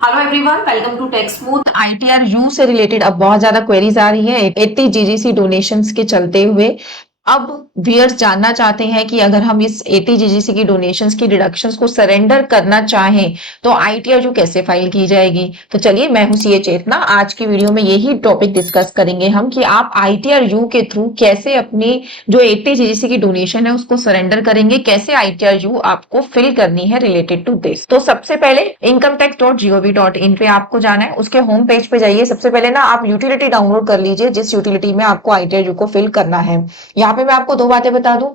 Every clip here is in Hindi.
Hello everyone, welcome to tech smooth. ITR U से रिलेटेड अब बहुत ज्यादा क्वेरीज आ रही है 80 जीजीसी डोनेशंस के चलते हुए। अब व्यूअर्स जानना चाहते हैं कि अगर हम इस 80 जीजीसी की डोनेशंस की डिडक्शंस को सरेंडर करना चाहें तो आईटीआर-यू कैसे फाइल की जाएगी। तो चलिए, मैं हूं सीए चेतना। आज की वीडियो में यही टॉपिक डिस्कस करेंगे हम कि आप आईटीआर-यू के थ्रू कैसे अपनी जो 80 जीजीसी की डोनेशन है उसको सरेंडर करेंगे, कैसे आईटीआर-यू आपको फिल करनी है रिलेटेड टू दिस। तो सबसे पहले incometax.gov.in पे आपको जाना है। उसके होम पेज पे जाइए। सबसे पहले ना आप यूटिलिटी डाउनलोड कर लीजिए जिस यूटिलिटी में आपको आईटीआर-यू को फिल करना है। यहाँ पे मैं आपको दो बातें बता दूं।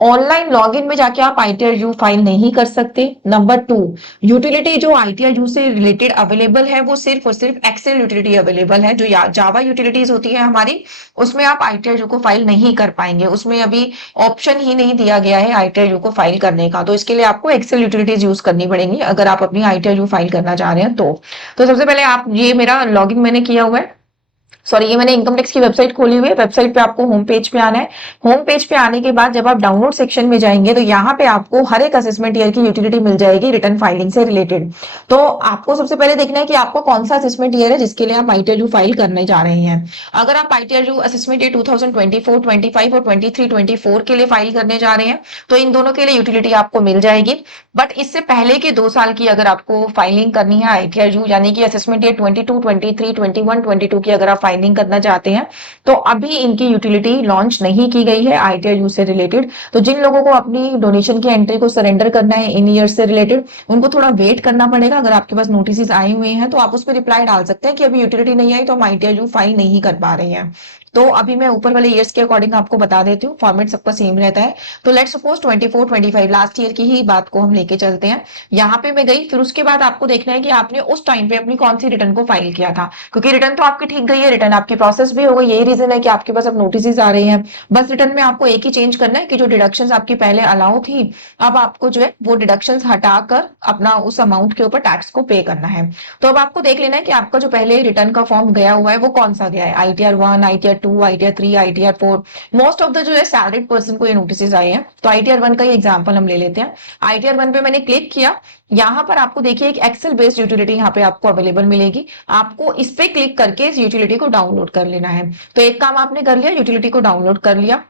ऑनलाइन लॉगिन में जाके आप आईटीआर-यू फाइल नहीं कर सकते। नंबर टू, यूटिलिटी जो आईटीआर-यू से रिलेटेड अवेलेबल है वो सिर्फ और सिर्फ एक्सेल यूटिलिटी अवेलेबल है। जो जावा यूटिलिटीज होती है हमारी, उसमें आप आईटीआर-यू को फाइल नहीं कर पाएंगे। उसमें अभी ऑप्शन ही नहीं दिया गया है आईटीआर-यू को फाइल करने का। तो इसके लिए आपको एक्सेल यूटिलिटीज यूज करनी पड़ेंगी अगर आप अपनी आईटीआर-यू फाइल करना चाह रहे हैं। तो सबसे पहले आप, ये मेरा लॉगिन मैंने किया हुआ है। सॉरी, ये मैंने इनकम टैक्स की वेबसाइट खोली हुई है। वेबसाइट पे आपको होम पेज पे आना है। होम पेज पे आने के बाद जब आप डाउनलोड सेक्शन में जाएंगे तो यहाँ पे आपको हर एक असेसमेंट ईयर की यूटिलिटी मिल जाएगी रिटर्न फाइलिंग से रिलेटेड। तो आपको सबसे पहले देखना है कि आपको कौन सा असेसमेंट ईयर है जिसके लिए आप आईटीआर-यू फाइल करने जा रहे हैं। अगर आप आईटीआर-यू असेसमेंट ईयर 2024, 25 और 23, 24 के लिए फाइल करने जा रहे हैं तो इन दोनों के लिए यूटिलिटी आपको मिल जाएगी। बट इससे पहले के 2 साल की अगर आपको फाइलिंग करनी है आईटीआर-यू, यानी कि असेसमेंट ईयर 22, 23, 21, 22 की अगर आप फाइलिंग करना चाहते हैं तो अभी इनकी यूटिलिटी लॉन्च नहीं की गई है आईटीआर-यू से रिलेटेड। तो जिन लोगों को अपनी डोनेशन की एंट्री को सरेंडर करना है इन ईयर से रिलेटेड, उनको थोड़ा वेट करना पड़ेगा। अगर आपके पास नोटिस आए हुए हैं तो आप उस पर रिप्लाई डाल सकते हैं कि अभी यूटिलिटी नहीं आई तो हम आईटीआर-यू फाइल नहीं कर पा रहे हैं। तो अभी मैं ऊपर वाले ईयर्स के अकॉर्डिंग आपको बता देती हूँ, फॉर्मेट सबका सेम रहता है। तो लेट्स सपोज 24, 25 लास्ट ईयर की ही बात को हम लेके चलते हैं। यहाँ पे मैं गई, फिर उसके बाद आपको देखना है कि आपने उस टाइम पे अपनी कौन सी रिटर्न को फाइल किया था, क्योंकि रिटर्न तो आपकी ठीक गई है, रिटर्न आपकी प्रोसेस भी हो गई। यही रीजन है कि आपके पास अब नोटिस आ रहे हैं। बस रिटर्न में आपको एक ही चेंज करना है कि जो डिडक्शंस आपकी पहले अलाउ थी, अब आपको जो है वो डिडक्शंस हटाकर अपना उस अमाउंट के ऊपर टैक्स को पे करना है। तो अब आपको देख लेना है कि आपका जो पहले रिटर्न का फॉर्म गया हुआ है वो कौन सा गया है। आईटीआर-1, आईटीआर-2, आईटीआर-3, आईटीआर-4। मोस्ट ऑफ द जो है सैलरीड पर्सन को ये नोटिस आए हैं। तो आईटीआर-1 का ही एग्जांपल हम ले लेते हैं। आईटीआर-1 पे मैंने क्लिक किया। यहाँ पर आपको देखिए एक एक्सेल बेस्ड यूटिलिटी यहाँ पे आपको अवेलेबल मिलेगी। आपको इस पे क्लिक करके इस यूटिलिटी को डाउनलोड कर लेना है। तो एक काम आपने कर लिया, यूटिलिटी को डाउनलोड कर लिया।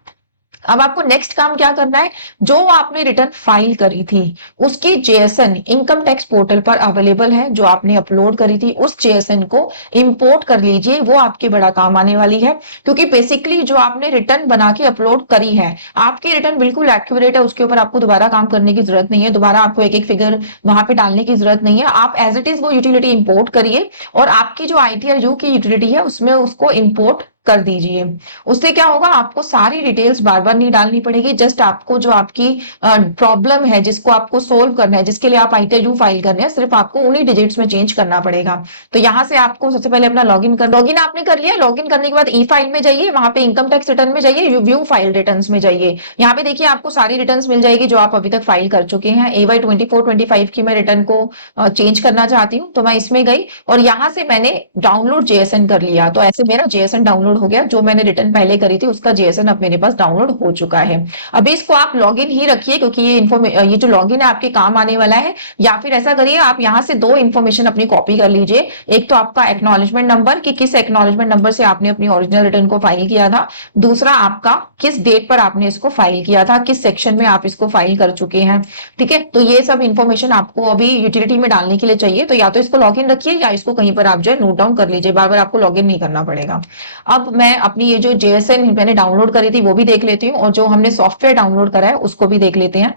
अब आपको नेक्स्ट काम क्या करना है, जो आपने रिटर्न फाइल करी थी उसकी जेएसएन इनकम टैक्स पोर्टल पर अवेलेबल है। जो आपने अपलोड करी थी उस जेएसएन को इंपोर्ट कर लीजिए, वो आपके बड़ा काम आने वाली है। क्योंकि बेसिकली जो आपने रिटर्न बना के अपलोड करी है, आपकी रिटर्न बिल्कुल एक्यूरेट है, उसके ऊपर आपको दोबारा काम करने की जरूरत नहीं है। दोबारा आपको एक एक फिगर वहां पे डालने की जरूरत नहीं है। आप एज इट इज वो यूटिलिटी इंपोर्ट करिए और आपकी जो आईटीआर-यू की यूटिलिटी है उसमें उसको इंपोर्ट कर दीजिए। उससे क्या होगा, आपको सारी डिटेल्स बार बार नहीं डालनी पड़ेगी। जस्ट आपको जो आपकी प्रॉब्लम है जिसको आपको सोल्व करना है, जिसके लिए आप आईटीआर-यू फाइल कर रहे हैं, सिर्फ आपको उन्हीं डिजिट्स में चेंज करना पड़ेगा। तो यहाँ से आपको सबसे पहले अपना लॉगिन आपने कर लिया। लॉगिन करने के बाद ई फाइल में जाइए, वहां पे इनकम टैक्स रिटर्न में जाइए, व्यू फाइल रिटर्न में जाइए। यहाँ पे देखिए आपको सारी रिटर्न मिल जाएगी जो आप अभी तक फाइल कर चुके हैं। AY 24, 25 की मैं रिटर्न को चेंज करना चाहती हूँ तो मैं इसमें गई और यहाँ से मैंने डाउनलोड जेएसएन कर लिया। तो ऐसे मेरा जेएसएन डाउनलोड हो गया। जो मैंने रिटर्न पहले करी थी उसका जेएसएन अब मेरे पास डाउनलोड हो चुका है। अभी इसको आप लॉगिन ही रखिए क्योंकि ये जो लॉगिन है आपके काम आने वाला है। या फिर ऐसा करिए, आप यहाँ से दो इन्फॉर्मेशन अपनी कॉपी कर लीजिए। एक तो आपका एक्नॉलेजमेंट नंबर कि किस एक्नॉलेजमेंट नंबर से आपने अपनी ओरिजिनल रिटर्न को फाइल किया था। दूसरा आपका किस डेट पर आपने इसको फाइल किया था, किस सेक्शन में आप इसको फाइल कर चुके हैं। ठीक है, तो ये सब इन्फॉर्मेशन आपको अभी यूटिलिटी में डालने के लिए चाहिए। तो या तो इसको लॉगिन रखिए या इसको कहीं पर आप जो है नोट डाउन कर लीजिए। बार बार आपको लॉगिन नहीं करना पड़ेगा। अब मैं अपनी ये जो जेएसएन मैंने डाउनलोड करी थी वो भी देख लेती हूँ और जो हमने सॉफ्टवेयर डाउनलोड करा है उसको भी देख लेते हैं।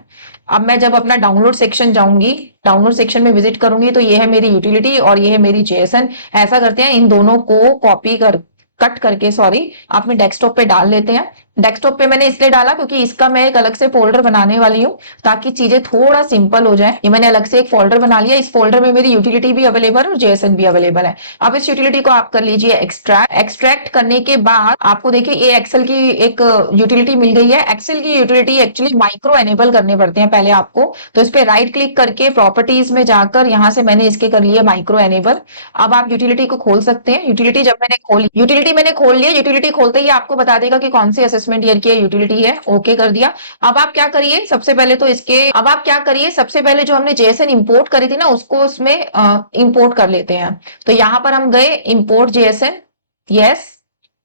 अब मैं जब अपना डाउनलोड सेक्शन जाऊंगी, डाउनलोड सेक्शन में विजिट करूंगी तो ये है मेरी यूटिलिटी और ये है मेरी जेएसएन। ऐसा करते हैं, इन दोनों को कॉपी कर कट करके सॉरी अपने डेस्कटॉप पे डाल लेते हैं। डेस्कटॉप पे मैंने इसलिए डाला क्योंकि इसका मैं एक अलग से फोल्डर बनाने वाली हूँ ताकि चीजें थोड़ा सिंपल हो जाए। ये मैंने अलग से एक फोल्डर बना लिया। इस फोल्डर में मेरी यूटिलिटी भी अवेलेबल है और जेएसएन भी अवेलेबल है। अब इस यूटिलिटी को आप कर लीजिए एक्सट्रैक्ट करने के बाद आपको देखिए ये एक्सेल की एक यूटिलिटी मिल गई है। एक्सेल की यूटिलिटी एक्चुअली माइक्रो एनेबल करने पड़ते हैं पहले आपको। तो इस पे राइट क्लिक करके प्रॉपर्टीज में जाकर यहाँ से मैंने इसके कर लिया माइक्रो एनेबल। अब आप यूटिलिटी को खोल सकते हैं। यूटिलिटी मैंने खोल लिया। यूटिलिटी खोलते ही आपको बता देगा कि कौन सी असेसमेंट ईयर की यूटिलिटी है, ओके कर दिया। अब आप क्या करिए, सबसे पहले तो सबसे पहले जो हमने जेएसएन इंपोर्ट करी थी ना, उसको उसमें इंपोर्ट कर लेते हैं। तो यहाँ पर हम गए इंपोर्ट जेएसएन, यस।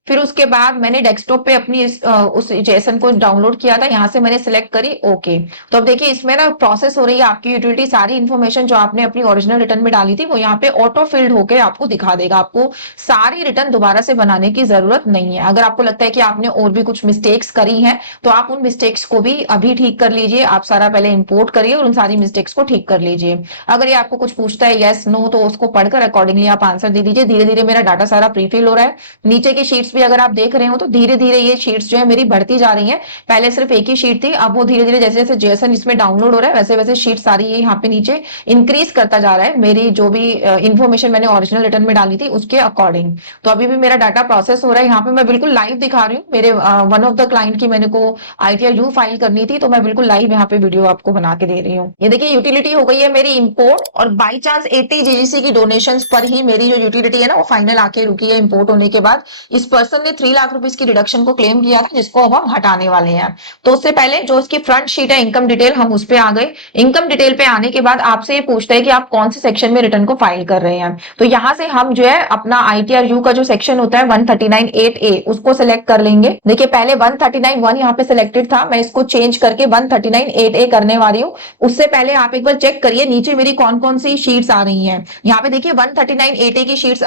फिर उसके बाद मैंने डेस्कटॉप पे अपनी उस जेएसएन को डाउनलोड किया था, यहाँ से मैंने सिलेक्ट करी ओके। तो अब देखिए इसमें ना प्रोसेस हो रही है आपकी यूटिलिटी, सारी इन्फॉर्मेशन जो आपने अपनी ओरिजिनल रिटर्न में डाली थी वो यहाँ पे ऑटो फिल्ड होकर आपको दिखा देगा। आपको सारी रिटर्न दोबारा से बनाने की जरूरत नहीं है। अगर आपको लगता है कि आपने और भी कुछ मिस्टेक्स करी हैं तो आप उन मिस्टेक्स को भी अभी ठीक कर लीजिए। आप सारा पहले इंपोर्ट करिए और उन सारी मिस्टेक्स को ठीक कर लीजिए। अगर ये आपको कुछ पूछता है यस नो, तो उसको पढ़कर अकॉर्डिंगली आप आंसर दे दीजिए। धीरे धीरे मेरा डाटा सारा प्रीफिल हो रहा है। नीचे की शीट्स भी अगर आप देख रहे हो तो धीरे धीरे ये शीट्स जो है मेरी बढ़ती जा रही हैं। पहले सिर्फ एक ही शीट थी, अब वो धीरे धीरे जैसे जैसे जेएसएन इसमें डाउनलोड हो रहा है वैसे वैसे शीट सारी ये यहाँ पे नीचे इंक्रीज करता जा रहा है, मेरी जो भी इंफॉर्मेशन मैंने ओरिजिनल रिटर्न में डाली थी उसके अकॉर्डिंग। तो अभी भी मेरा डाटा प्रोसेस हो रहा है। यहाँ पे मैं बिल्कुल लाइव दिखा रही हूँ। मेरे वन ऑफ द क्लाइंट की मैंने को आईटीआर यू फाइल करनी थी, तो मैं बिल्कुल लाइव यहाँ पे वीडियो आपको बना के दे रही हूँ। ये देखिए यूटिलिटी हो गई है मेरी इंपोर्ट, और बाई चांस 80 जीजीसी की डोनेशन पर ही मेरी जो यूटिलिटी है ना वो फाइनल आके रुकी है इंपोर्ट होने के बाद। इस पर्सन ने 3 लाख रुपीज की रिडक्शन को क्लेम किया था, जिसको अब हम हटाने वाले हैं। तो उससे पहले जो इसकी फ्रंट शीट है इनकम डिटेल, हम उस पे आ गए। इनकम डिटेल पे आने के बाद आपसे ये पूछता है कि आप कौन से सेक्शन में रिटर्न को फाइल कर रहे हैं। तो यहाँ से हम जो है अपना आईटीआर यू का जो सेक्शन होता है 139(8)(a उसको सिलेक्ट कर लेंगे। देखिए पहले 139(1) यहाँ पे सिलेक्टेड था, मैं इसको चेंज करके 139(8)(a करने वाली हूँ। उससे पहले आप एक बार चेक करिए नीचे मेरी कौन कौन सी शीट्स आ रही हैं। यहाँ पे देखिए 139(8)(a की शीट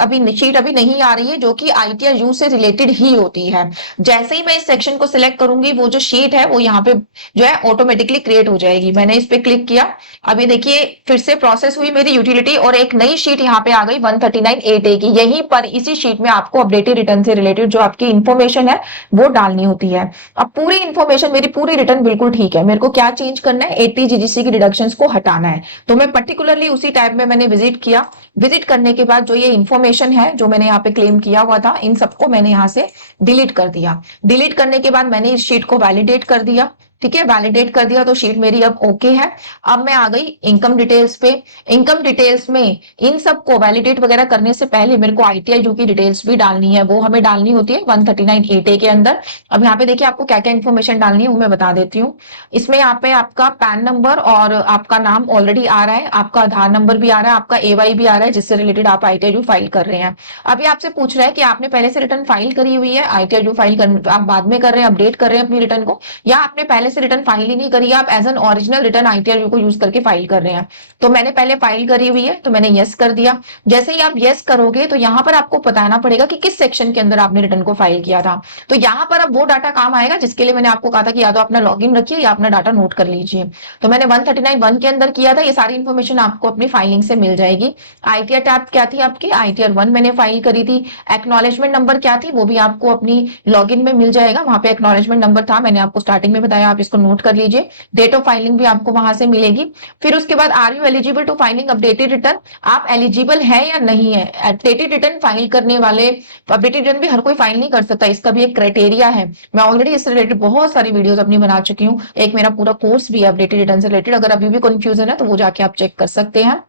अभी नहीं आ रही है, जो कि आईटीआर यू से रिलेटेड ही होती है। जैसे ही मैं इस सेक्शन को सिलेक्ट करूंगी वो जो शीट है वो यहाँ पे जो है ऑटोमेटिकली क्रिएट हो जाएगी। मैंने इस पे क्लिक किया, अभी देखिए फिर से प्रोसेस हुई मेरी यूटिलिटी और एक नई शीट यहाँ पे आ गई 139(8)(a की। यहीं पर इसी शीट में आपको अपडेटेड रिटर्न से रिलेटेड जो आपकी इन्फॉर्मेशन है वो डालनी होती है। अब पूरी इन्फॉर्मेशन, मेरी पूरी रिटर्न बिल्कुल ठीक है, मेरे को क्या चेंज करना है, 80 जीजीसी की डिडक्शन को हटाना है। तो मैं पर्टिकुलरली उसी टाइप में मैंने विजिट किया। विजिट करने के बाद जो ये इन्फॉर्मेशन है जो मैंने यहाँ पे क्लेम किया हुआ था, इन सबको मैंने यहाँ से डिलीट कर दिया। डिलीट करने के बाद मैंने इस शीट को वैलिडेट कर दिया। ठीक है, वैलिडेट कर दिया तो शीट मेरी अब ओके है। अब मैं आ गई इनकम डिटेल्स पे। इनकम डिटेल्स में इन सबको वैलिडेट वगैरह करने से पहले मेरे को आईटीआर यू की डिटेल्स भी डालनी है, वो हमें डालनी होती है 139(8)(a के अंदर। अब यहाँ पे देखिए आपको क्या क्या इन्फॉर्मेशन डालनी है वो मैं बता देती हूँ। इसमें यहाँ पे आपका पैन नंबर और आपका नाम ऑलरेडी आ रहा है, आपका आधार नंबर भी आ रहा है, आपका एवाई भी आ रहा है जिससे रिलेटेड आप आईटीआर यू फाइल कर रहे हैं। अभी आपसे पूछ रहा है कि आपने पहले से रिटर्न फाइल करी हुई है, आईटीआर यू फाइल आप बाद में कर रहे हैं, अपडेट कर रहे हैं अपनी रिटर्न को, या आपने पहले से रिटर्न फाइल ही नहीं करी, आप as an original return ITR U को यूज करके फाइल कर रहे हैं। तो मैंने पहले फाइल करी हुई है तो मैंने यस कर दिया। जैसे ही आप यस करोगे तो यहाँ पर आपको बताना पड़ेगा कि किस सेक्शन के अंदर आपने रिटर्न को फाइल किया था। तो यहाँ पर अब वो डाटा काम आएगा जिसके लिए मैंने आपको कहा था कि या तो अपना लॉगिन रखिए या अपना डाटा नोट कर लीजिए। तो मैंने 139(1) के अंदर किया था, ये सारी इन्फॉर्मेशन आपको अपनी फाइलिंग से मिल जाएगी। आईटीआर टैब क्या थी आपकी, आईटीआर 1 मैंने फाइल करी थी। एक्नॉलेजमेंट नंबर क्या थी वो भी आपको अपनी लॉगिन में मिल जाएगा, वहां पे एक्नॉलेजमेंट नंबर था, मैंने आपको स्टार्टिंग में बताया, आप इसको नोट कर लीजिए। डेट ऑफ फाइलिंग भी आपको वहां से मिलेगी। फिर उसके बाद are you eligible to filing updated return, आप एलिजिबल है या नहीं है। अपडेटेड रिटर्न फाइल करने वाले, अपडेटेड रिटर्न भी हर कोई फाइल नहीं कर सकता, इसका भी एक क्राइटेरिया है। मैं ऑलरेडी इससे रिलेटेड बहुत सारी वीडियोस अपनी बना चुकी हूँ, एक मेरा पूरा कोर्स भी है अपडेटेड रिटर्न से रिलेटेड। अगर अभी भी कंफ्यूजन है तो वो जाके आप चेक कर सकते हैं।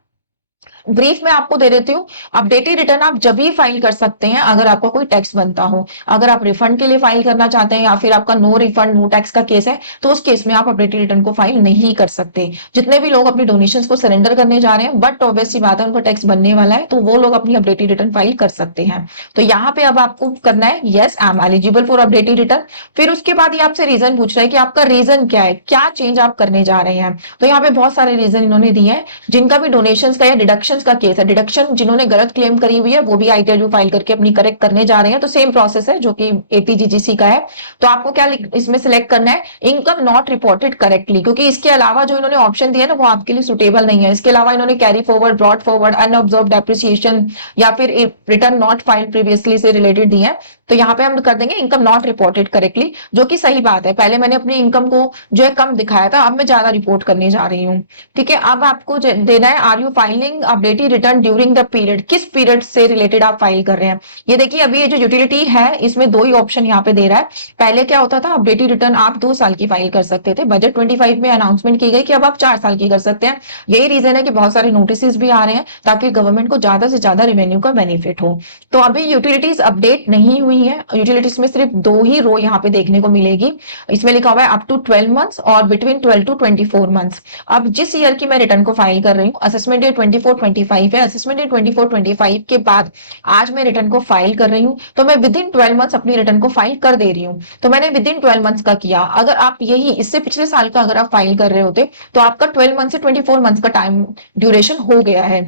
ब्रीफ में आपको दे देती हूँ, अपडेटेड रिटर्न आप जब भी फाइल कर सकते हैं अगर आपका कोई टैक्स बनता हो। अगर आप रिफंड के लिए फाइल करना चाहते हैं या फिर आपका नो रिफंड नो टैक्स का केस है तो उस केस में आप अपडेटेड रिटर्न को फाइल नहीं कर सकते। जितने भी लोग अपनी डोनेशंस को सरेंडर करने जा रहे हैं बट ऑब्वियस सी बात है उनको टैक्स बनने वाला है, तो वो लोग अपनी अपडेटेड रिटर्न फाइल कर सकते हैं। तो यहाँ पे अब आपको करना है yes I am eligible for updated return. फिर उसके बाद ये आपसे रीजन पूछ रहा है कि आपका रीजन क्या है, क्या चेंज आप करने जा रहे हैं। तो यहाँ पे बहुत सारे रीजन इन्होंने दिए हैं, जिनका भी डोनेशंस का या डिडक्शंस का केस है, डिडक्शन जिन्होंने गलत क्लेम करी हुई है वो भी आईटीआर यू फाइल करके अपनी करेक्ट करने जा रहे हैं। तो सेम प्रोसेस है जो कि 80 जीजीसी का है। तो आपको क्या इसमें सिलेक्ट करना है, इनकम नॉट रिपोर्टेड करेक्टली, क्योंकि इसके अलावा जो इन्होंने ऑप्शन दिया ना वो आपके लिए सुटेबल नहीं है। इसके अलावा इन्होंने carry forward, brought forward, unobserved depreciation या फिर रिटर्न नॉट फाइल प्रीवियसली से रिलेटेड दिए हैं। तो यहाँ पे हम कर देंगे इनकम नॉट रिपोर्टेड करेक्टली, जो कि सही बात है। पहले मैंने अपनी इनकम को जो है कम दिखाया था, अब मैं ज्यादा रिपोर्ट करने जा रही हूँ। ठीक है, अब आपको देना है are you filing updated return during the period, किस पीरियड से रिलेटेड आप फाइल कर रहे हैं। ये देखिए अभी ये जो यूटिलिटी है इसमें दो ही ऑप्शन यहाँ पे दे रहा है। पहले क्या होता था, अपडेटेड रिटर्न आप 2 साल की फाइल कर सकते थे, बजट 25 में अनाउंसमेंट की गई कि अब आप 4 साल की कर सकते हैं। यही रीजन है कि बहुत सारे नोटिस भी आ रहे हैं ताकि गवर्नमेंट को ज्यादा से ज्यादा रेवेन्यू का बेनिफिट हो। तो अभी यूटिलिटीज अपडेट नहीं हुई है, यूटिलिटीज में सिर्फ 2 ही रो यहाँ पे देखने को मिलेगी। इसमें लिखा हुआ है अप टू 12 मंथ्स और बिटवीन 12 टू 24 मंथ्स। अब जिस ईयर की मैं रिटर्न को फाइल कर रही हूँ, असेसमेंट ईयर 24-25 है, असेसमेंट ईयर 24-25 के बाद आज मैं रिटर्न को फाइल कर रही हूँ, तो मैं विद इन 12 मंथ्स अपनी रिटर्न को फाइल कर दे रही हूँ। तो मैंने विद इन 12 मंथ्स का किया। अगर आप यही इससे पिछले साल का अगर आप फाइल कर रहे होते तो आपका 12 मंथ से 24 मंथ्स का टाइम ड्यूरेशन हो गया है,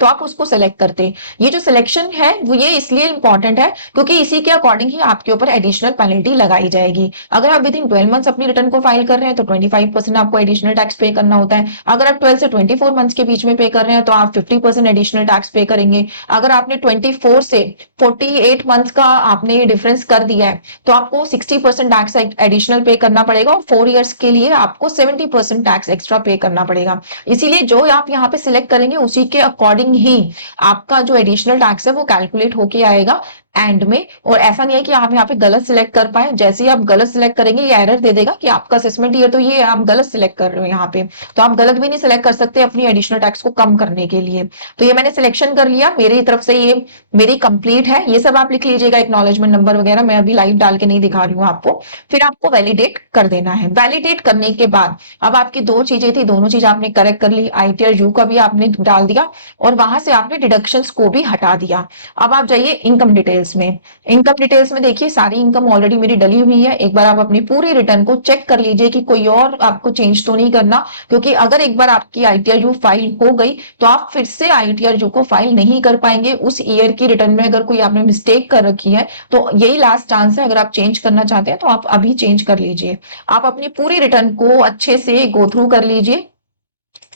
तो आप उसको सिलेक्ट करते। ये जो सिलेक्शन है वो ये इसलिए इंपॉर्टेंट है क्योंकि इसी के अकॉर्डिंग ही आपके ऊपर एडिशनल पेनल्टी लगाई जाएगी। अगर आप विद इन 12 मंथ्स अपनी रिटर्न को फाइल कर रहे हैं तो 25% आपको एडिशनल टैक्स पे करना होता है। अगर आप 12 से 24 मंथ्स के बीच में पे कर रहे हैं तो आप 50% एडिशनल टैक्स पे करेंगे। अगर आपने 24 से 48 मंथ्स का आपने डिफरेंस कर दिया है तो आपको 60% टैक्स एडिशनल पे करना पड़ेगा और 4 ईयर्स के लिए आपको 70% टैक्स एक्स्ट्रा पे करना पड़ेगा। इसीलिए जो आप यहाँ पे सिलेक्ट करेंगे उसी के अकॉर्डिंग ही आपका जो एडिशनल टैक्स है वो कैलकुलेट होके आएगा एंड में। और ऐसा नहीं है कि आप यहाँ पे गलत सिलेक्ट कर पाए, जैसे ही आप गलत सिलेक्ट करेंगे ये एरर दे देगा कि आपका असेसमेंट ईयर तो ये आप गलत सिलेक्ट कर रहे हो यहाँ पे। तो आप गलत भी नहीं सिलेक्ट कर सकते अपनी एडिशनल टैक्स को कम करने के लिए। तो ये मैंने सिलेक्शन कर लिया, मेरी तरफ से ये मेरी कंप्लीट है। ये सब आप लिख लीजिएगा, एक्नॉलेजमेंट नंबर वगैरह, मैं अभी लाइव डाल के नहीं दिखा रही हूँ आपको। फिर आपको वैलिडेट कर देना है। वैलिडेट करने के बाद अब आपकी 2 चीजें थी, दोनों चीज आपने करेक्ट कर ली, आईटीआर यू का भी आपने डाल दिया और वहां से आपने डिडक्शंस को भी हटा दिया। अब आप जाइए इनकम डिटेल्स में। इनकम डिटेल्स में देखिए सारी इनकम ऑलरेडी मेरी डली हुई है। एक बार आप अपनी पूरी रिटर्न को चेक कर लीजिए कि कोई और आपको चेंज तो नहीं करना, क्योंकि अगर एक बार आपकी आईटीआर फाइल हो गई तो आप फिर से आईटीआर को फाइल नहीं कर पाएंगे। उस ईयर की रिटर्न में अगर कोई आपने मिस्टेक कर रखी है तो यही लास्ट चांस है। अगर आप चेंज करना चाहते हैं तो आप अभी चेंज कर लीजिए। आप अपनी पूरी रिटर्न को अच्छे से गो थ्रू कर लीजिए,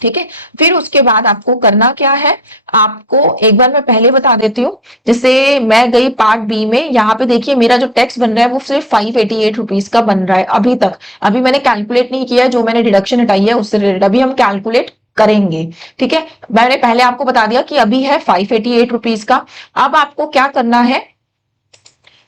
ठीक है। फिर उसके बाद आपको करना क्या है, आपको एक बार मैं पहले बता देती हूँ। जैसे मैं गई पार्ट बी में, यहाँ पे देखिए मेरा जो टैक्स बन रहा है वो सिर्फ 588 रुपीज का बन रहा है अभी तक। अभी मैंने कैलकुलेट नहीं किया, जो मैंने डिडक्शन हटाई है उससे रिलेटेड अभी हम कैलकुलेट करेंगे, ठीक है। मैंने पहले आपको बता दिया कि अभी है 588 रुपीज का। अब आपको क्या करना है,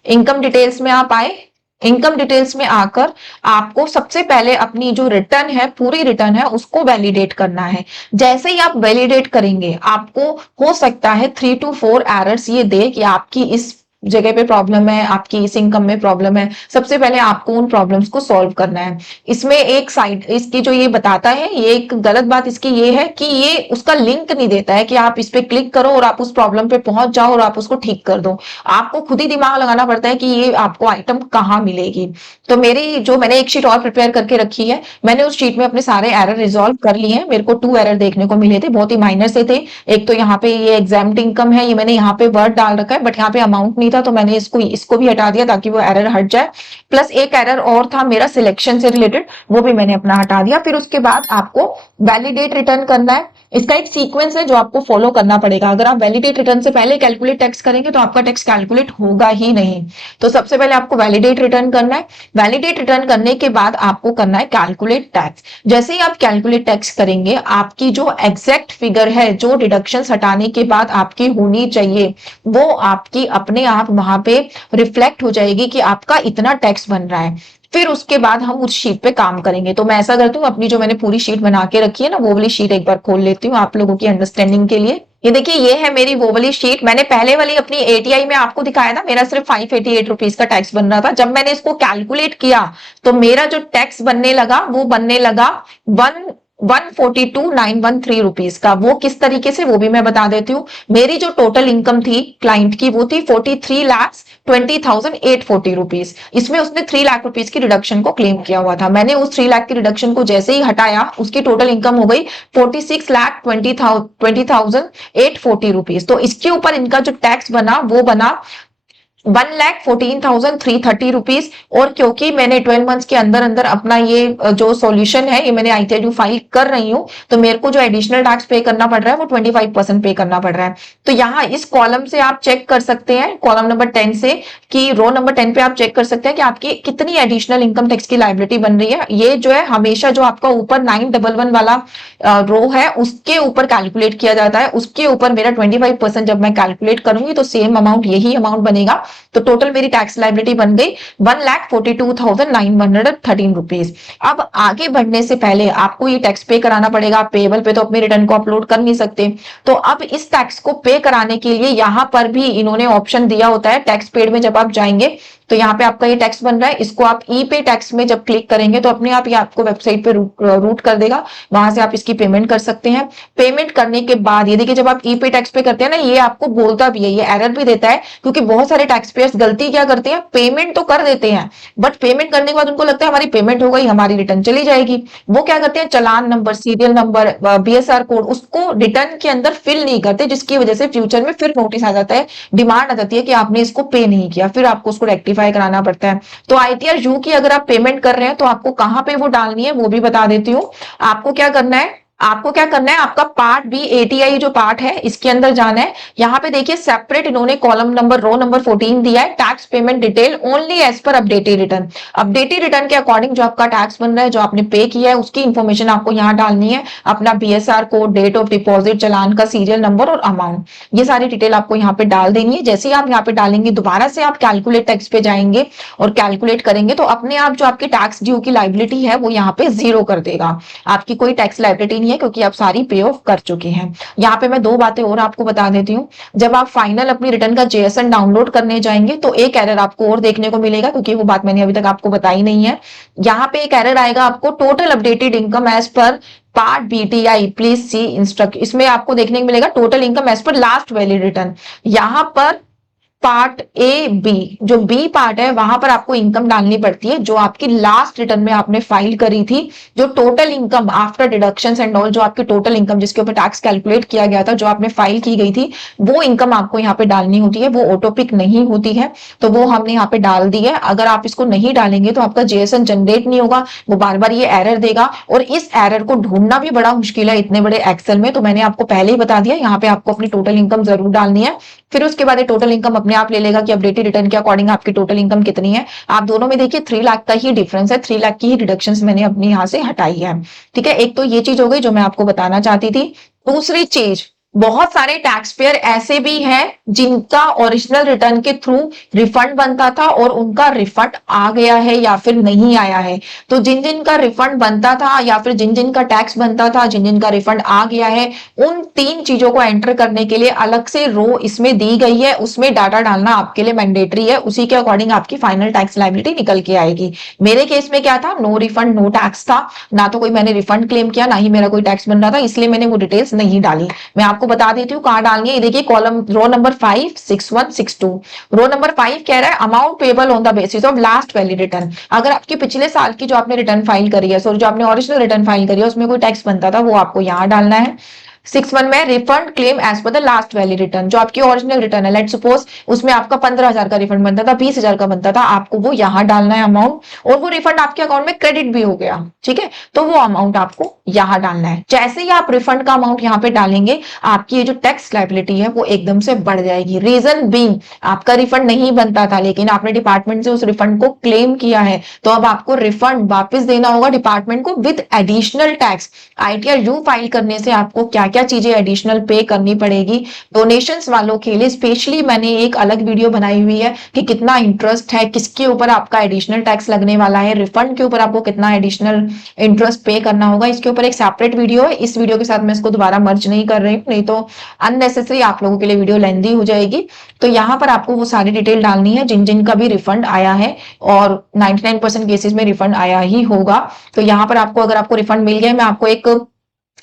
इनकम डिटेल्स में आप आए, इनकम डिटेल्स में आकर आपको सबसे पहले अपनी जो रिटर्न है, पूरी रिटर्न है, उसको वैलिडेट करना है। जैसे ही आप वैलिडेट करेंगे आपको हो सकता है 3 to 4 एरर्स ये दे कि आपकी इस जगह पे प्रॉब्लम है, आपकी इस इनकम में प्रॉब्लम है। सबसे पहले आपको उन प्रॉब्लम्स को सॉल्व करना है। इसमें एक साइड इसकी जो ये बताता है, ये एक गलत बात इसकी ये है कि ये उसका लिंक नहीं देता है कि आप इस पे क्लिक करो और आप उस प्रॉब्लम पे पहुंच जाओ और आप उसको ठीक कर दो। आपको खुद ही दिमाग लगाना पड़ता है कि ये आपको आइटम कहाँ मिलेगी। तो मेरी जो मैंने एक शीट और प्रिपेयर करके रखी है, मैंने उस शीट में अपने सारे एरर रिजॉल्व कर लिए हैं। मेरे को 2 एरर देखने को मिले थे, बहुत ही माइनर से थे। एक तो यहाँ पे ये एग्जाम्प्ट इनकम है, ये मैंने यहाँ पे वर्ड डाल रखा है बट यहाँ पे अमाउंट नहीं था, तो मैंने इसको भी हटा दिया ताकि वो एरर हट जाए। प्लस एक एरर और था मेरा सिलेक्शन से रिलेटेड, वो भी मैंने अपना हटा दिया। फिर उसके बाद आपको वैलिडेट रिटर्न करना है। इसका एक सीक्वेंस है जो आपको फॉलो करना पड़ेगा। अगर आप वैलिडेट रिटर्न से पहले कैलकुलेट टैक्स करेंगे तो आपका टैक्स कैलकुलेट होगा ही नहीं। तो सबसे पहले आपको वैलिडेट रिटर्न करना है। वैलिडेट रिटर्न करने के बाद आपको करना है कैलकुलेट टैक्स। जैसे ही आप कैलकुलेट टैक्स करेंगे, आपकी जो एग्जैक्ट फिगर है, जो डिडक्शंस हटाने के बाद आपकी होनी चाहिए, वो आपकी अपने आप वहां पे रिफ्लेक्ट हो जाएगी कि आपका इतना टैक्स बन रहा है। फिर उसके बाद हम उस शीट पे काम करेंगे। तो मैं ऐसा करती हूँ, अपनी जो मैंने पूरी शीट बना के रखी है ना, वो वाली शीट एक बार खोल लेती हूँ आप लोगों की अंडरस्टैंडिंग के लिए। ये देखिए, ये है मेरी वो वाली शीट। मैंने पहले वाली अपनी एटीआई में आपको दिखाया था, मेरा सिर्फ 588 रुपीज का टैक्स बन रहा था। जब मैंने इसको कैलकुलेट किया तो मेरा जो टैक्स बनने लगा वो बनने लगा 142,913 रुपीज का। वो किस तरीके से, वो भी मैं बता देती हूँ। मेरी जो टोटल इनकम थी क्लाइंट की, वो थी 43,20,840 रुपीज। इसमें उसने 3 लाख रुपीज की रिडक्शन को क्लेम किया हुआ था। मैंने उस 3 लाख की रिडक्शन को जैसे ही हटाया, उसकी टोटल इनकम हो गई 46,20,840 रुपीज। तो इसके ऊपर इनका जो टैक्स बना वो बना 1,14,330 और क्योंकि मैंने 12 मंथ्स के अंदर अंदर अपना ये जो सॉल्यूशन है ये मैंने ITRU फाइल कर रही हूँ, तो मेरे को जो एडिशनल टैक्स पे करना पड़ रहा है वो 25% पे करना पड़ रहा है। तो यहाँ इस कॉलम से आप चेक कर सकते हैं, कॉलम नंबर 10 से, कि रो नंबर 10 पे आप चेक कर सकते हैं कि आपकी कितनी एडिशनल इनकम टैक्स की लायबिलिटी बन रही है। ये जो है हमेशा जो आपका ऊपर 911 वाला रो है उसके ऊपर कैलकुलेट किया जाता है, उसके ऊपर मेरा 25% जब मैं कैलकुलेट करूंगी तो सेम अमाउंट यही अमाउंट बनेगा। तो टोटल मेरी टैक्स लायबिलिटी बन गई 1,42,913 रुपीज। अब आगे बढ़ने से पहले आपको ये टैक्स पे कराना पड़ेगा। पेबल पे तो अपने रिटर्न को अपलोड कर नहीं सकते, तो अब इस टैक्स को पे कराने के लिए यहाँ पर भी इन्होंने ऑप्शन दिया होता है। टैक्स पेड में जब आप जाएंगे तो यहाँ पे आपका ये टैक्स बन रहा है, इसको आप ई पे टैक्स में जब क्लिक करेंगे तो अपने आप ये आपको वेबसाइट पे रूट कर देगा, वहां से आप इसकी पेमेंट कर सकते हैं। पेमेंट करने के बाद ये देखिए, जब आप ई पे टैक्स पे करते हैं ना, ये आपको बोलता भी है, ये एरर भी देता है, क्योंकि बहुत सारे टैक्स पेयर्स गलती क्या करते हैं, पेमेंट तो कर देते हैं बट पेमेंट करने के बाद उनको लगता है हमारी पेमेंट हो गई, हमारी रिटर्न चली जाएगी। वो क्या करते हैं, challan number, serial number, BSR code उसको रिटर्न के अंदर फिल नहीं करते, जिसकी वजह से फ्यूचर में फिर नोटिस आ जाता है, डिमांड आ जाती है कि आपने इसको पे नहीं किया, फिर आपको उसको रेक्टिफाई कराना पड़ता है। तो ITRU की अगर आप पेमेंट कर रहे हैं तो आपको कहां पे वो डालनी है वो भी बता देती हूँ। आपको क्या करना है, आपका पार्ट बी ATI जो पार्ट है इसके अंदर जाना है। यहाँ पे देखिए सेपरेट इन्होंने कॉलम नंबर रो नंबर 14 दिया है, tax payment detail only as per updated return. Updated return के अकॉर्डिंग जो आपका टैक्स बन रहा है, जो आपने पे किया है, उसकी इंफॉर्मेशन आपको यहाँ डालनी है, अपना BSR code, date of deposit, challan का सीरियल नंबर और अमाउंट, ये सारी डिटेल आपको यहाँ पे डाल देनी है। जैसे ही आप यहाँ पे डालेंगे दोबारा से आप कैलकुलेट टैक्स पे जाएंगे और कैलकुलेट करेंगे तो अपने आप जो आपकी टैक्स ड्यू की लायबिलिटी है वो यहाँ पे 0 कर देगा। आपकी कोई टैक्स लायबिलिटी नहीं है क्योंकि आप सारी पे ऑफ कर चुके हैं। यहाँ पे मैं 2 बातें और आपको बता देती हूँ। जब आप फाइनल अपनी रिटर्न का JSN डाउनलोड करने जाएंगे तो एक एरर आपको और देखने को मिलेगा, क्योंकि वो बात मैंने अभी तक आपको बताई नहीं है। यहाँ पे एक एरर आएगा आपको, total updated income as per part BTI please see instruct. इसमें आपको देखने को मिलेगा total income as per last valid return. यहाँ पर पार्ट A B, जो B पार्ट है वहां पर आपको इनकम डालनी पड़ती है जो आपकी लास्ट रिटर्न में आपने फाइल करी थी, जो total income after deductions and all, जो आपकी टोटल इनकम जिसके ऊपर टैक्स कैलकुलेट किया गया था, जो आपने फाइल की गई थी, वो इनकम आपको यहाँ पे डालनी होती है। वो ऑटो पिक नहीं होती है, तो वो हमने यहाँ पे डाल दी है। अगर आप इसको नहीं डालेंगे तो आपका JSN जनरेट नहीं होगा, वो बार बार ये एरर देगा और इस एरर को ढूंढना भी बड़ा मुश्किल है इतने बड़े एक्सेल में। तो मैंने आपको पहले ही बता दिया, यहाँ पे आपको अपनी टोटल इनकम जरूर डालनी है, फिर उसके बाद ये टोटल इनकम अपने आप ले लेगा कि अपडेटेड रिटर्न के अकॉर्डिंग आपकी टोटल इनकम कितनी है। आप दोनों में देखिए 3 लाख का ही डिफरेंस है, 3 लाख की ही डिडक्शंस मैंने अपने यहाँ से हटाई है। ठीक है, एक तो ये चीज हो गई जो मैं आपको बताना चाहती थी। दूसरी चीज, बहुत सारे टैक्स पेयर ऐसे भी हैं जिनका ओरिजिनल रिटर्न के थ्रू रिफंड बनता था और उनका रिफंड आ गया है या फिर नहीं आया है। तो जिन जिन का रिफंड बनता था या फिर जिन जिन का टैक्स बनता था, जिन जिन का रिफंड आ गया है, उन 3 चीजों को एंटर करने के लिए अलग से रो इसमें दी गई है, उसमें डाटा डालना आपके लिए मैंडेटरी है। उसी के अकॉर्डिंग आपकी फाइनल टैक्स लायबिलिटी निकल के आएगी। मेरे केस में क्या था, नो रिफंड नो टैक्स था, ना तो कोई मैंने रिफंड क्लेम किया, ना ही मेरा कोई टैक्स बन रहा था, इसलिए मैंने वो डिटेल्स नहीं डाली। मैं आपको बता देती हूँ कहां डालनी है। ये देखिए column row number 5 61 62, row number 5 कह रहा है amount payable on the basis of last valid return. अगर आपके पिछले साल की जो आपने रिटर्न फाइल करी है, सॉरी जो आपने ओरिजिनल रिटर्न फाइल करी है उसमें कोई टैक्स बनता था, वो आपको यहाँ डालना है। 61 में refund claim as per the last valid return, जो आपकी ओरिजिनल रिटर्न है, लेट सपोज उसमें आपका 15,000 का रिफंड बनता था, 20,000 का बनता था, आपको वो यहाँ डालना है अमाउंट, और वो रिफंड आपके अकाउंट में क्रेडिट भी हो गया, ठीक है, तो वो अमाउंट आपको यहाँ डालना है। जैसे ही आप रिफंड का अमाउंट यहाँ पे डालेंगे, आपकी ये जो टैक्स लायबिलिटी है वो एकदम से बढ़ जाएगी। रीजन बीइंग, आपका रिफंड नहीं बनता था लेकिन आपने डिपार्टमेंट से उस रिफंड को क्लेम किया है, तो अब आपको रिफंड वापस देना होगा डिपार्टमेंट को with additional tax. ITRU file करने से आपको क्या क्या चीजें एडिशनल पे करनी पड़ेगी। डोनेशंस वालों के लिए स्पेशली मैंने एक अलग वीडियो बनाई हुई है कि कितना इंटरेस्ट है, किसके ऊपर आपका एडिशनल टैक्स लगने वाला है, रिफंड के ऊपर आपको कितना एडिशनल इंटरेस्ट पे करना होगा, इसके ऊपर एक सेपरेट वीडियो है। इस वीडियो के साथ मैं इसको दोबारा मर्ज नहीं कर रही हूँ, नहीं तो अननेसेसरी आप लोगों के लिए वीडियो लेंदी हो जाएगी। तो यहाँ पर आपको वो सारी डिटेल डालनी है जिन जिन का भी रिफंड आया है, और 99% केसेस में रिफंड आया ही होगा। तो यहाँ पर आपको, अगर आपको रिफंड मिल गया, मैं आपको एक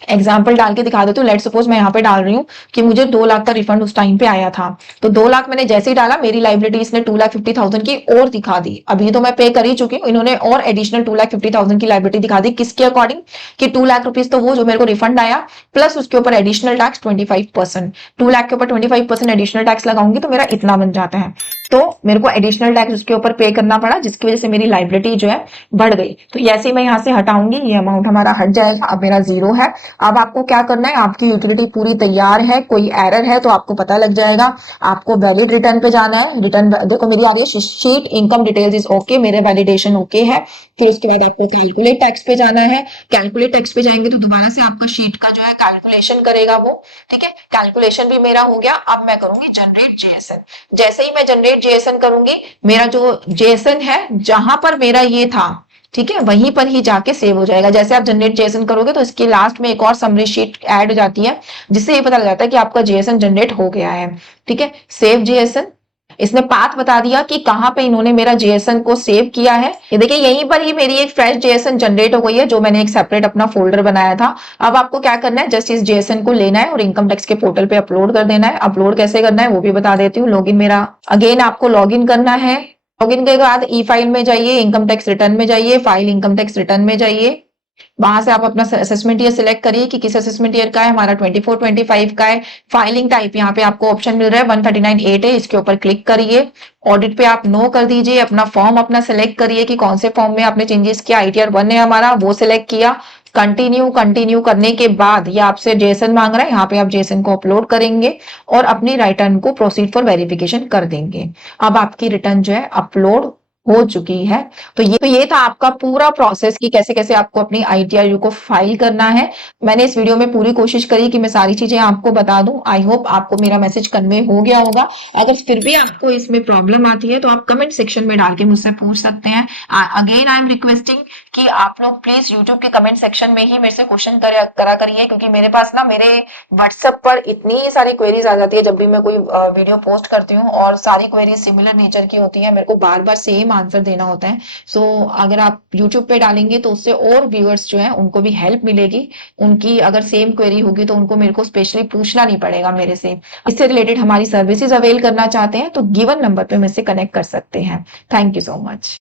एग्जाम्पल डाल के दिखा देती हूँ। लेट सपोज मैं यहाँ पे डाल रही हूँ कि मुझे 2 लाख का रिफंड उस टाइम पे आया था, तो 2 लाख मैंने जैसे ही डाला, मेरी लायबिलिटी इसने 2,50,000 की और दिखा दी। अभी तो मैं पे कर ही चुकी हूँ, इन्होंने और एडिशनल 2,50,000 की लायबिलिटी दिखा दी। किसके अकॉर्डिंग, कि 2 लाख रुपीज तो वो जो मेरे को रिफंड आया, प्लस उसके ऊपर एडिशनल टैक्स 25%। 2 लाख के ऊपर 25% एडिशनल टैक्स लगाऊंगी तो मेरा इतना बन जाता है। तो मेरे को एडिशनल टैक्स उसके ऊपर पे करना पड़ा, जिसकी वजह से मेरी लाइबिलिटी जो है बढ़ गई। तो जैसे ही मैं यहाँ से हटाऊंगी ये अमाउंट हमारा हट जाएगा, अब मेरा जीरो है। अब आपको क्या करना है, आपकी यूटिलिटी पूरी तैयार है, कोई एरर है तो आपको पता लग जाएगा। आपको वैलिड रिटर्न पे जाना है। रिटर्न देखो मेरी आ रही है sheet income details is okay, मेरे वैलिडेशन ओके है। फिर उसके बाद आपको कैलकुलेट टैक्स पे जाना है। कैलकुलेट टैक्स पे जाएंगे तो दोबारा से आपका शीट का जो है कैलकुलेशन करेगा वो, ठीक है। कैलकुलेशन भी मेरा हो गया। अब मैं करूंगी जनरेट जेएसएन। जैसे ही मैं जनरेट जेएसएन करूंगी, मेरा जो जेएसएन है जहां पर मेरा ये था, ठीक है, वहीं पर ही जाके सेव हो जाएगा। जैसे आप जनरेट जेएसएन करोगे तो इसके लास्ट में एक और समरी शीट ऐड हो जाती है, जिससे ये पता लग जाता है कि आपका जेएसएन जनरेट हो गया है, ठीक है। सेव जेएसएन, इसने पाथ बता दिया कि कहां पे इन्होंने मेरा जेएसएन को सेव किया है। ये देखिए यहीं पर ही मेरी एक फ्रेश जेएसएन जनरेट हो गई है, जो मैंने एक सेपरेट अपना फोल्डर बनाया था। अब आपको क्या करना है, जस्ट इस जेएसएन को लेना है और इनकम टैक्स के पोर्टल पे अपलोड कर देना है। अपलोड कैसे करना है वो भी बता देती हूँ। लॉगिन मेरा, अगेन आपको लॉगिन करना है। लॉगिन के बाद ई फाइल में जाइए, इनकम टैक्स रिटर्न में जाइए, फाइल इनकम टैक्स रिटर्न में जाइए। वहां से आप अपना असेसमेंट ईयर सिलेक्ट करिए कि किस असेसमेंट ईयर का है। हमारा 24-25 का है। फाइलिंग टाइप यहाँ पे आपको ऑप्शन मिल रहा है 139(8) है, इसके ऊपर क्लिक करिए। ऑडिट पे आप नो कर दीजिए। अपना फॉर्म अपना सिलेक्ट करिए कि कौन से फॉर्म में आपने चेंजेस किया। ITR 1 है हमारा, वो सिलेक्ट किया। कंटिन्यू करने के बाद ये आपसे जेसन मांग रहा है, यहाँ पे आप जेसन को अपलोड करेंगे और अपनी रिटर्न को प्रोसीड फॉर वेरिफिकेशन कर देंगे। अब आपकी रिटर्न जो है अपलोड हो चुकी है। तो ये था आपका पूरा प्रोसेस कि कैसे कैसे आपको अपनी ITR को फाइल करना है। मैंने इस वीडियो में पूरी कोशिश करी कि मैं सारी चीजें आपको बता दूं। आई होप आपको मेरा मैसेज कन्वे हो गया होगा। अगर फिर भी आपको इसमें प्रॉब्लम आती है तो आप कमेंट सेक्शन में डाल के मुझसे पूछ सकते हैं। अगेन आई एम रिक्वेस्टिंग कि आप लोग प्लीज यूट्यूब के कमेंट सेक्शन में ही मेरे से क्वेश्चन करा करिए, क्योंकि मेरे पास ना मेरे व्हाट्सएप पर इतनी सारी क्वेरीज आ जाती है जब भी मैं कोई वीडियो पोस्ट करती हूँ, और सारी क्वेरीज सिमिलर नेचर की होती है। मेरे को बार बार सेम आंसर देना होता है। सो अगर आप यूट्यूब पे डालेंगे तो उससे और व्यूअर्स जो है उनको भी हेल्प मिलेगी। उनकी अगर सेम क्वेरी होगी तो उनको मेरे को स्पेशली पूछना नहीं पड़ेगा मेरे से। इससे रिलेटेड हमारी सर्विसेज अवेल करना चाहते हैं तो गिवन नंबर पे मेरे से कनेक्ट कर सकते हैं। Thank you so much.